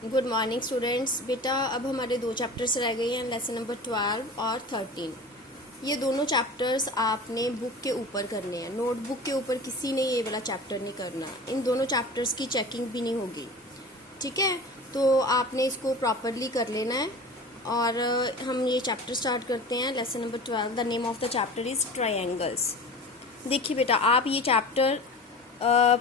Good morning students. बेटा अब हमारे दो चैप्टर्स रह गए हैं, लेसन नंबर 12 और 13। ये दोनों चैप्टर्स आपने बुक के ऊपर करने हैं, नोटबुक के ऊपर किसी ने ये वाला चैप्टर नहीं करना। इन दोनों चैप्टर्स की चेकिंग भी नहीं होगी, ठीक है। तो आपने इसको प्रॉपरली कर लेना है। और हम ये चैप्टर स्टार्ट करते हैं। Lesson number 12, the name of the chapter is triangles. देखिए बेटा, आप ये चैप्टर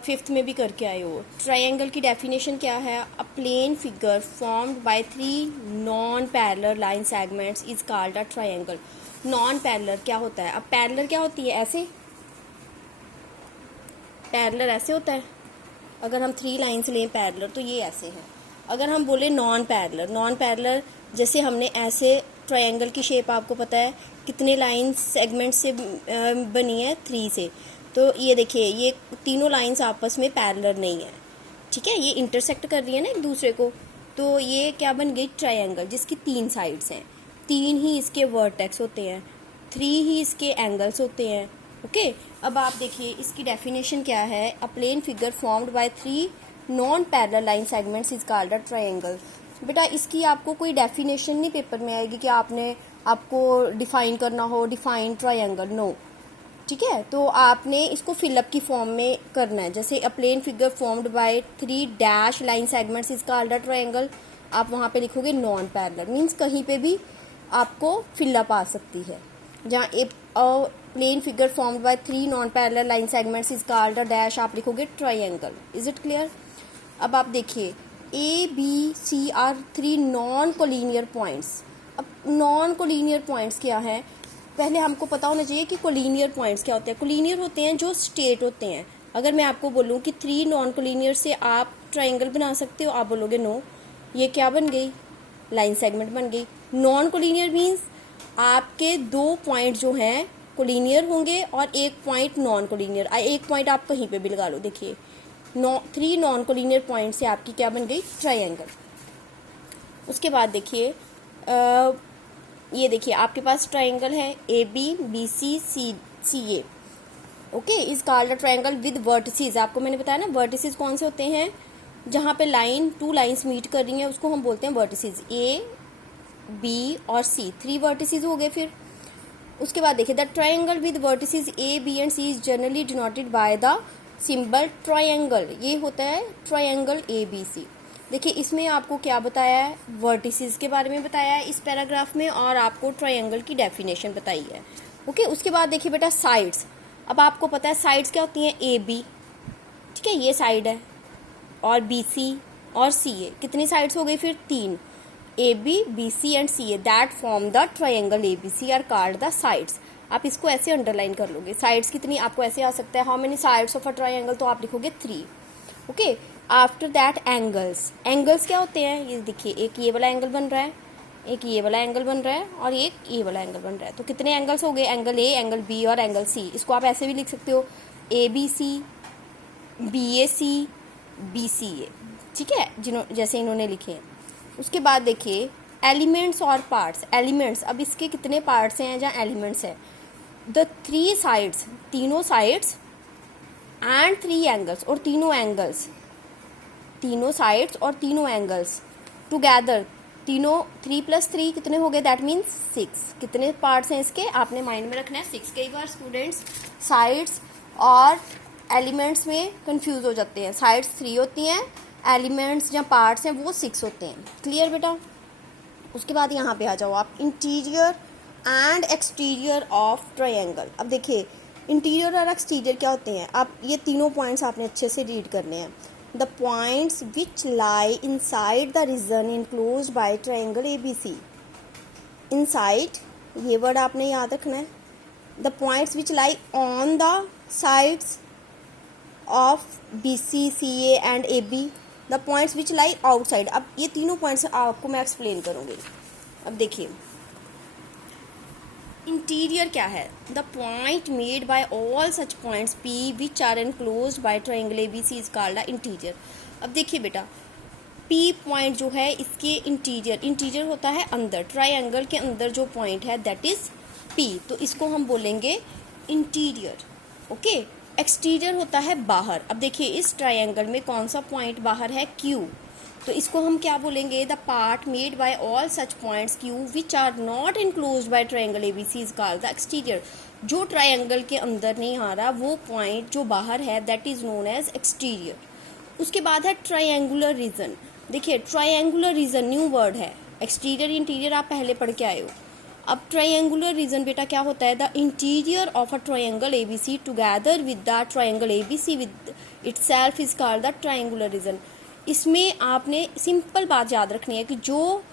फिफ्थ में भी करके आए हो। ट्रायंगल की डेफिनेशन क्या है? A plane figure formed by three non parallel line segments is called a triangle. Non parallel क्या होता है? अब पैरेलल क्या होती है? ऐसे पैरेलल ऐसे होता है। अगर हम थ्री लाइन्स लें पैरेलल तो ये ऐसे है। अगर हम बोले नॉन पैरेलल जैसे हमने ऐसे ट्रायंगल की शेप आपको पता है कितने लाइन सेगमेंट से बनी है? थ्री से। तो ये देखिए, ये तीनों लाइंस आपस में पैरेलल नहीं है, ठीक है। ये इंटरसेक्ट कर रही है ना एक दूसरे को, तो ये क्या बन गई? ट्रायंगल, जिसकी तीन साइड्स हैं, तीन ही इसके वर्टेक्स होते हैं, थ्री ही इसके एंगल्स होते हैं। ओके, अब आप देखिए इसकी डेफिनेशन क्या है। A plane figure formed by three non parallel line segments is called a triangle. बेटा इसकी आपको कोई डेफिनेशन नहीं पेपर में आएगी कि आपको डिफाइन करना हो, डिफाइन ट्रायंगल, नो, ठीक है। तो आपने इसको फिलअप की फॉर्म में करना है। जैसे a plane figure formed by three dash line segments is called a triangle. आप वहाँ पे लिखोगे नॉन पैरेलल, मीन्स कहीं पे भी आपको फिलअप आ सकती है। जहाँ a plane figure formed by three non parallel line segments is called a dash, आप लिखोगे ट्रायंगल। Is it clear? अब आप देखिए, A B C are three non collinear points. अब नॉन कोलिनियर पॉइंट्स क्या है? पहले हमको पता होना चाहिए कि कोलिनियर पॉइंट्स क्या होते हैं। कोलिनियर होते हैं जो स्ट्रेट होते हैं। अगर मैं आपको बोलूँ कि थ्री नॉन कोलिनियर से आप ट्रायंगल बना सकते हो, आप बोलोगे नो, ये क्या बन गई? लाइन सेगमेंट बन गई। नॉन कोलिनियर मीन्स आपके दो पॉइंट जो हैं कोलिनियर होंगे और एक पॉइंट नॉन कोलिनियर। एक पॉइंट आप कहीं पे भी लगा लो, देखिए थ्री नॉन कोलिनियर पॉइंट से आपकी क्या बन गई? ट्रायंगल। उसके बाद देखिए, ये देखिए आपके पास ट्रायंगल है A B B C C A. Okay, is called a triangle with vertices. आपको मैंने बताया ना वर्टिसेस कौन से होते हैं? जहाँ पे लाइन टू लाइंस मीट कर रही हैं उसको हम बोलते हैं वर्टिसेस। ए बी और सी, थ्री वर्टिसेस हो गए। फिर उसके बाद देखिए, the triangle with vertices A B and C is generally denoted by the symbol triangle. ये होता है ट्रायंगल ए बी सी। देखिए इसमें आपको क्या बताया है? वर्टिसेस के बारे में बताया है इस पैराग्राफ में, और आपको ट्रायंगल की डेफिनेशन बताई है। ओके, उसके बाद देखिए बेटा साइड्स। अब आपको पता है साइड्स क्या होती हैं? ए बी, ठीक है, ये साइड है, और बी सी और सी ए। कितनी साइड्स हो गई फिर? तीन। A B B C and C A that form the triangle A B C are called the sides. आप इसको ऐसे अंडरलाइन कर लोगे। साइड्स कितनी? आपको ऐसे आ सकता है, how many sides of a triangle, तो आप लिखोगे three. Okay, after that angles. Angles क्या होते हैं? ये देखिए, एक ये वाला एंगल बन रहा है, एक ये वाला एंगल बन रहा है, और एक ये वाला एंगल बन रहा है। तो कितने एंगल्स हो गए? एंगल ए, एंगल बी और एंगल सी। इसको आप ऐसे भी लिख सकते हो, A B C, B A C, B C A, ठीक है, जैसे इन्होंने लिखे हैं। उसके बाद देखिए एलिमेंट्स और पार्ट्स। एलिमेंट्स, अब इसके कितने पार्ट्स हैं जहाँ एलिमेंट्स है? द थ्री साइड्स, तीनों साइड्स, एंड थ्री एंगल्स, और तीनों एंगल्स, तीनों साइड्स और तीनों एंगल्स टुगेदर, तीनों थ्री प्लस थ्री कितने हो गए? That means six. कितने पार्ट्स हैं इसके? आपने माइंड में रखना है सिक्स। कई बार स्टूडेंट्स साइड्स और एलिमेंट्स में कंफ्यूज हो जाते हैं। साइड्स थ्री होती हैं, एलिमेंट्स या पार्ट्स हैं वो सिक्स होते हैं। क्लियर बेटा? उसके बाद यहाँ पे आ जाओ आप, interior and exterior of triangle. अब देखिए इंटीरियर और एक्सटीरियर क्या होते हैं? आप ये तीनों पॉइंट्स आपने अच्छे से रीड करने हैं। The points which lie inside the region enclosed by triangle A B C. Inside, ये वर्ड आपने याद रखना है। The points which lie on the sides of B C C A and A B. The points which lie outside. अब ये तीनों points आपको मैं एक्सप्लेन करूँगी। अब देखिए इंटीरियर क्या है? The point made by all such points P which are enclosed by triangle A B C is called the interior. अब देखिए बेटा, पी पॉइंट जो है इसके इंटीरियर होता है अंदर, ट्रायंगल के अंदर जो पॉइंट है दैट इज पी, तो इसको हम बोलेंगे इंटीरियर। ओके, एक्सटीरियर होता है बाहर। अब देखिए इस ट्रायंगल में कौन सा पॉइंट बाहर है? क्यू। तो इसको हम क्या बोलेंगे, the part made by all such points Q which are not enclosed by triangle A B C is called the exterior. जो ट्रायंगल के अंदर नहीं आ रहा, वो पॉइंट जो बाहर है, that is known as exterior. उसके बाद है ट्रायंगुलर रीजन। देखिए ट्रायंगुलर रीजन न्यू वर्ड है, एक्सटीरियर इंटीरियर आप पहले पढ़ के आए हो। अब ट्रायंगुलर रीजन बेटा क्या होता है, the interior of a triangle A B C together with the triangle A B C with itself is called the triangular region. इसमें आपने सिंपल बात याद रखनी है कि जो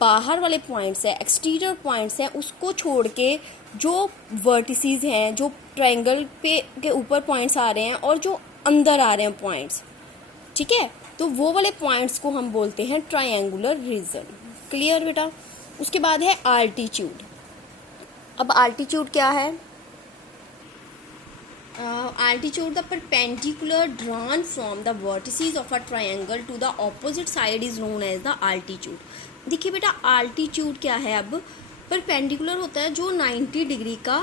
बाहर वाले पॉइंट्स है, एक्सटीरियर पॉइंट्स हैं, उसको छोड़ के जो वर्टिसेस हैं, जो ट्रायंगल पे के ऊपर पॉइंट्स आ रहे हैं और जो अंदर आ रहे हैं पॉइंट्स, ठीक है, तो वो वाले पॉइंट्स को हम बोलते हैं ट्रायंगुलर रीजन। क्लियर बेटा। उसके बाद है आल्टीट्यूड। अब आल्टीट्यूड क्या है, altitude the perpendicular drawn from the vertices of a triangle to the opposite side is known as the altitude। देखिए बेटा altitude क्या है, अब परपेंडिकुलर होता है जो 90 डिग्री का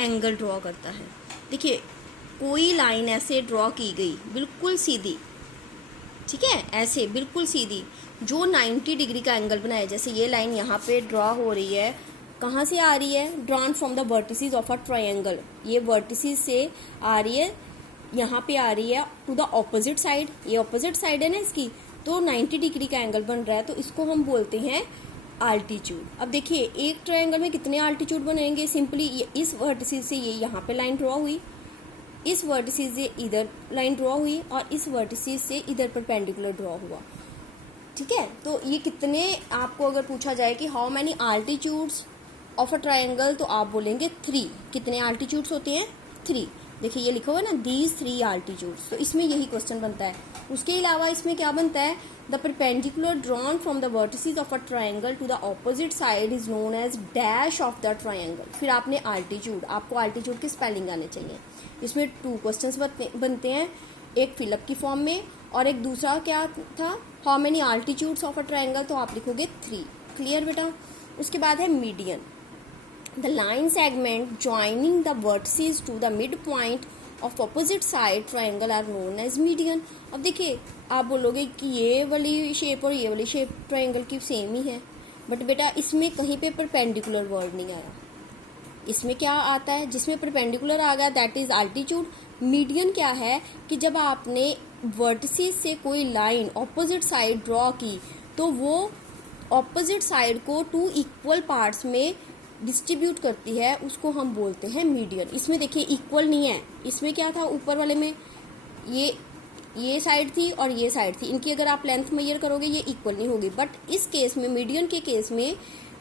एंगल ड्रॉ करता है। देखिए कोई लाइन ऐसे ड्रॉ की गई बिल्कुल सीधी, ठीक है, ऐसे बिल्कुल सीधी, जो 90 डिग्री का एंगल बनाए, जैसे ये लाइन यहाँ पे ड्रॉ हो रही है, कहाँ से आ रही है, drawn from the vertices of a triangle, ये वर्टिसेस से आ रही है, यहाँ पे आ रही है टू द ऑपोजिट साइड, ये ऑपोजिट साइड है ना इसकी, तो 90 डिग्री का एंगल बन रहा है, तो इसको हम बोलते हैं आल्टीट्यूड। अब देखिए एक ट्रायंगल में कितने आल्टीट्यूड बनेंगे, सिंपली इस वर्टिसेस से ये यहाँ पे लाइन ड्रॉ हुई, इस वर्टिसेस से इधर लाइन ड्रॉ हुई और इस वर्टिसेस से इधर परपेंडिकुलर ड्रॉ हुआ, ठीक है। तो ये कितने, आपको अगर पूछा जाए कि how many altitudes of a triangle, तो आप बोलेंगे 3। कितने आल्टीट्यूड्स होते हैं, 3। देखिए ये लिखा हुआ है ना, दीज 3 आल्टीट्यूड्स, तो इसमें यही क्वेश्चन बनता है। उसके अलावा इसमें क्या बनता है, the perpendicular drawn from the vertices of a triangle to the opposite side is known as dash of the triangle. फिर आपने आल्टीट्यूड, आपको आल्टीट्यूड की स्पेलिंग आने चाहिए। इसमें 2 क्वेश्चंस बनते हैं, एक फिलअप की फॉर्म में और एक दूसरा क्या था, how many altitudes of a triangle, तो आप लिखोगे 3। क्लियर बेटा। उसके बाद है median. The line segment joining the vertices to the midpoint of opposite side triangle are known as median। अब देखिए आप बोलोगे कि ये वाली शेप और ये वाली शेप ट्रायंगल की सेम ही है, बट बेटा इसमें कहीं पे परपेंडिकुलर वर्ड नहीं आया। इसमें क्या आता है, जिसमें परपेंडिकुलर आ गया दैट इज आल्टीट्यूड। मीडियन क्या है कि जब आपने वर्टिसेस से कोई लाइन ऑपोजिट साइड ड्रॉ की, तो वो ऑपोजिट साइड को 2 इक्वल पार्ट्स में डिस्ट्रीब्यूट करती है, उसको हम बोलते हैं मीडियन। इसमें देखिए इक्वल नहीं है, इसमें क्या था, ऊपर वाले में ये साइड थी और ये साइड थी, इनकी अगर आप लेंथ मेजर करोगे ये इक्वल नहीं होगी, बट इस केस में मीडियन के केस में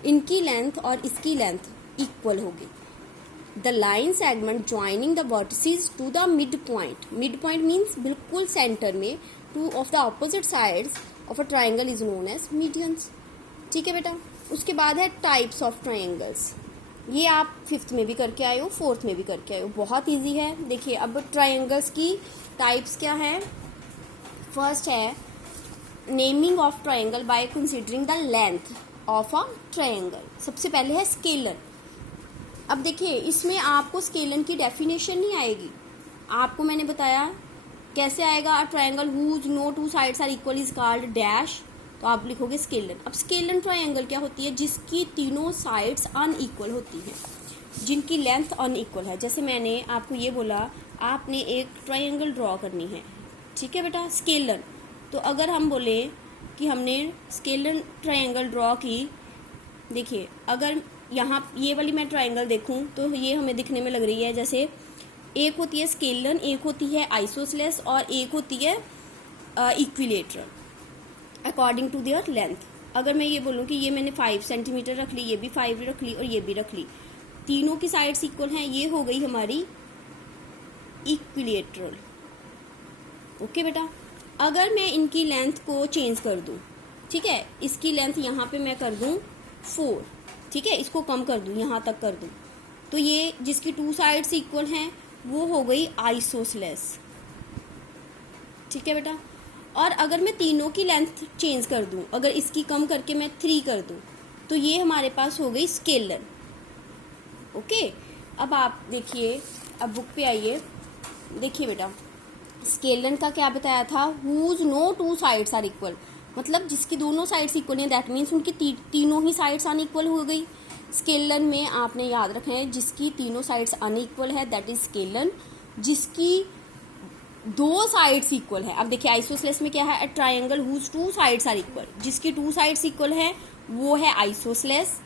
इनकी लेंथ और इसकी लेंथ इक्वल होगी। The line segment joining the vertices to the midpoint, midpoint means बिल्कुल सेंटर में, to of the opposite sides of a triangle is known as medians. ठीक है बेटा। उसके बाद है टाइप्स ऑफ ट्रायंगल्स। ये आप 5th में भी करके आए हो, 4th में भी करके आए हो, बहुत इजी है। देखिए अब ट्रायंगल्स की टाइप्स क्या है। फर्स्ट है naming of triangle by considering the length of a triangle. सबसे पहले है स्केलन। अब देखिए इसमें आपको स्केलन की डेफिनेशन नहीं आएगी, आपको मैंने बताया कैसे आएगा। A triangle whose no 2 sides are equal is called dash, तो आप लिखोगे स्केलन। अब स्केलन ट्रायंगल क्या होती है, जिसकी तीनों साइड्स अनइक्वल होती हैं, जिनकी लेंथ अनइक्वल है। जैसे मैंने आपको ये बोला, आपने एक ट्रायंगल ड्रॉ करनी है, ठीक है बेटा, स्केलन। तो अगर हम बोले कि हमने स्केलन ट्रायंगल ड्रॉ की, देखिए अगर यहाँ ये वाली मैं ट्रायंगल देखूँ तो ये हमें दिखने में लग रही है जैसे एक होती है स्केलन, एक होती है आइसोसेलेस और एक होती है equilateral according to their length. अगर मैं ये बोलूँ कि ये मैंने 5 सेंटीमीटर रख ली, ये भी 5 रख ली और ये भी रख ली, तीनों की साइड्स इक्वल हैं, ये हो गई हमारी इक्विलेटरल। ओके बेटा। अगर मैं इनकी लेंथ को चेंज कर दूँ, ठीक है, इसकी लेंथ यहाँ पे मैं कर दूँ 4, ठीक है, इसको कम कर दूँ, यहाँ तक कर दूँ, तो ये जिसकी 2 साइड्स इक्वल हैं वो हो गई आइसोसेलेस। ठीक है बेटा। और अगर मैं तीनों की लेंथ चेंज कर दूं, अगर इसकी कम करके मैं 3 कर दूं, तो ये हमारे पास हो गई स्केलन। ओके। अब आप देखिए, अब बुक पे आइए, देखिए बेटा स्केलन का क्या बताया था, whose no 2 sides are equal. मतलब जिसकी दोनों साइड्स इक्वल हैं, दैट मीन्स उनकी तीनों ही साइड्स अनइक्वल हो गई। स्केलर में आपने याद रखना है जिसकी तीनों साइड्स अनइक्वल है दैट इज स्केलर, जिसकी दो साइड्स इक्वल है। अब देखिए आइसोसेलेस में क्या है, a triangle whose two sides are equal, जिसकी टू साइड्स इक्वल है वो है आइसोसेलेस।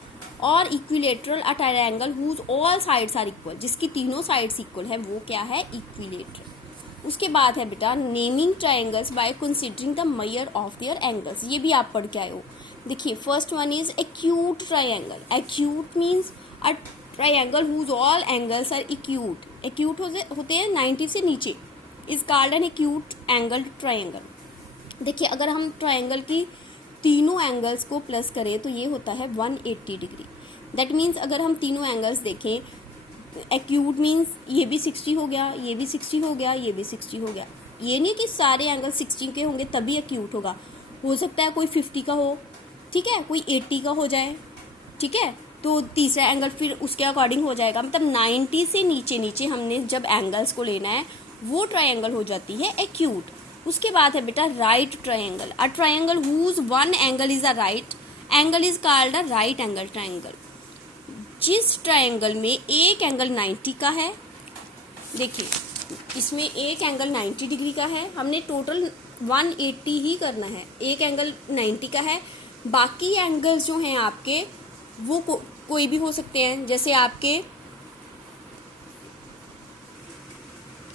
और equilateral, a triangle whose all sides are equal, जिसकी तीनों साइड्स इक्वल है वो क्या है, इक्विलेटरल। उसके बाद है बेटा naming triangles by considering the measure of their angles, ये भी आप पढ़ के आए हो। देखिए first one is acute triangle. Acute means a triangle whose all angles are acute. Acute होते हैं 90 से नीचे, is called an acute angle triangle. देखिए अगर हम ट्रायंगल की तीनों एंगल्स को प्लस करें तो ये होता है 180 डिग्री। दैट मीन्स अगर हम तीनों एंगल्स देखें, एक्यूट मीन्स ये भी 60 हो गया, ये भी 60 हो गया, ये भी 60 हो गया। ये नहीं कि सारे एंगल 60 के होंगे तभी एक्यूट होगा, हो सकता है कोई 50 का हो, ठीक है, कोई 80 का हो जाए, ठीक है, तो तीसरा एंगल फिर उसके अकॉर्डिंग हो जाएगा। मतलब 90 से नीचे नीचे हमने जब एंगल्स को लेना है वो ट्रायंगल हो जाती है एक्यूट। उसके बाद है बेटा right triangle. A triangle whose one angle is a right angle is called a right angle triangle. जिस ट्रायंगल में एक एंगल 90 का है, देखिए इसमें एक एंगल 90 डिग्री का है, हमने टोटल 180 ही करना है, एक एंगल 90 का है, बाकी एंगल्स जो हैं आपके वो कोई भी हो सकते हैं। जैसे आपके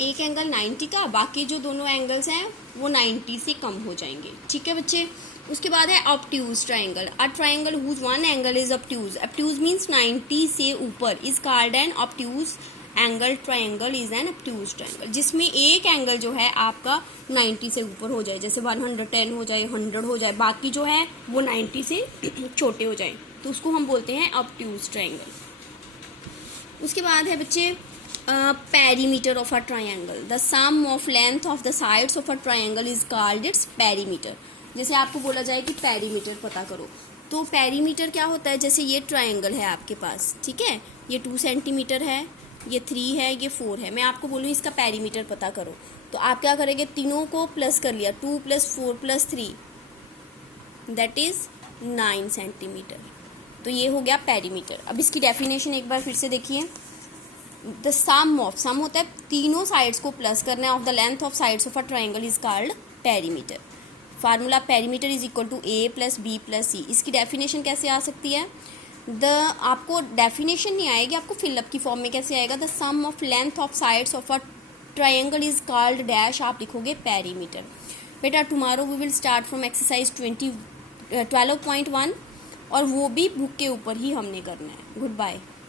एक एंगल 90 का, बाकी जो दोनों एंगल्स हैं वो 90 से कम हो जाएंगे, ठीक है बच्चे। उसके बाद है obtuse triangle. A triangle whose one angle is obtuse. Obtuse means 90 से ऊपर, is called an obtuse angle triangle is an obtuse triangle, जिसमें एक एंगल जो है आपका 90 से ऊपर हो जाए, जैसे 110 हो जाए, 100 हो जाए, बाकी जो है वो 90 से छोटे हो जाए, तो उसको हम बोलते हैं ऑब्ट्यूज ट्रायंगल। उसके बाद है बच्चे perimeter of a triangle. The sum of length of the sides of a triangle is called its perimeter. जैसे आपको बोला जाए कि पेरीमीटर पता करो, तो पेरीमीटर क्या होता है, जैसे ये ट्रायंगल है आपके पास, ठीक है, ये 2 सेंटीमीटर है, ये 3 है, ये 4 है, मैं आपको बोलूँ इसका पेरीमीटर पता करो, तो आप क्या करेंगे, तीनों को प्लस कर लिया, 2 + 4 + 3 दैट इज 9 सेंटीमीटर, तो ये हो गया पेरीमीटर। अब इसकी डेफिनेशन एक बार फिर से देखिए। द सम ऑफ, सम होता है तीनों साइड्स को प्लस करना है, of the length of sides of a triangle is called perimeter. Formula perimeter is equal to A + B + C। इसकी डेफिनेशन कैसे आ सकती है, आपको डेफिनेशन नहीं आएगी, आपको फिलअप की फॉर्म में कैसे आएगा, the sum of length of sides of a triangle is called dash, आप लिखोगे पेरीमीटर। बेटा tomorrow we will start from exercise 12.1 और वो भी बुक के ऊपर ही हमने करना है। Good bye.